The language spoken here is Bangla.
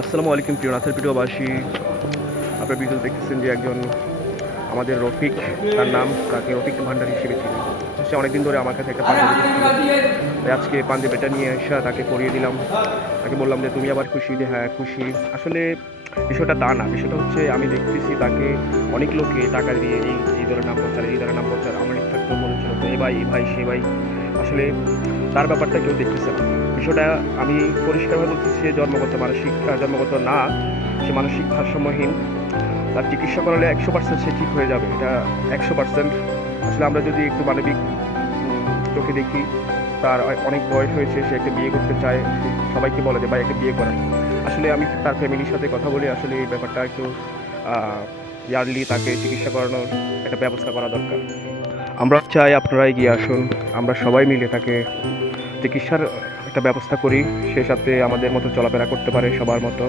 আসসালামু আলাইকুম প্রিয় নাথের ভিডিওবাসী। আপনার ভিডিও দেখতেছেন যে একজন আমাদের রফিক, তার নাম, তাকে রফিক ভান্ডার হিসেবে চিনি। সে অনেকদিন ধরে আমার কাছে একটা পাঞ্জাবি ছিল, তাই আজকে পাঞ্জাবিটা নিয়ে এসে তাকে পরিয়ে দিলাম। তাকে বললাম যে তুমি আবার খুশি? যে হ্যাঁ খুশি। আসলে বিষয়টা তা না, বিষয়টা হচ্ছে আমি দেখতেছি তাকে অনেক লোকে টাকা দিয়ে এই এই দলের নাম প্রচার, এই দলের নাম প্রচার, আমার থাকতেও বলেছিল তো এ ভাই এই ভাই সে ভাই। আসলে তার ব্যাপারটা কেউ দেখতেছে না। বিষয়টা আমি পরিষ্কারভাবে বলতেছি, সে জন্মগত মানসিক জন্মগত না, সে মানসিক ভারসাম্যহীন। তার চিকিৎসা করালে 100% সে ঠিক হয়ে যাবে, এটা 100%। আসলে আমরা যদি একটু মানবিক চোখে দেখি, তার অনেক বয়স হয়েছে, সে একটা বিয়ে করতে চায়, সে সবাইকে বলে যে ভাই একটা বিয়ে করা। আসলে আমি তার ফ্যামিলির সাথে কথা বলে আসলে এই ব্যাপারটা একটু ইয়ারলি তাকে চিকিৎসা করানোর একটা ব্যবস্থা করা দরকার। আমরা চাই আপনারা এগিয়ে আসুন, আমরা সবাই মিলে তাকে চিকিৎসার একটা ব্যবস্থা করি, সে সাথে আমাদের মতো চলাফেরা করতে পারে সবার মতো।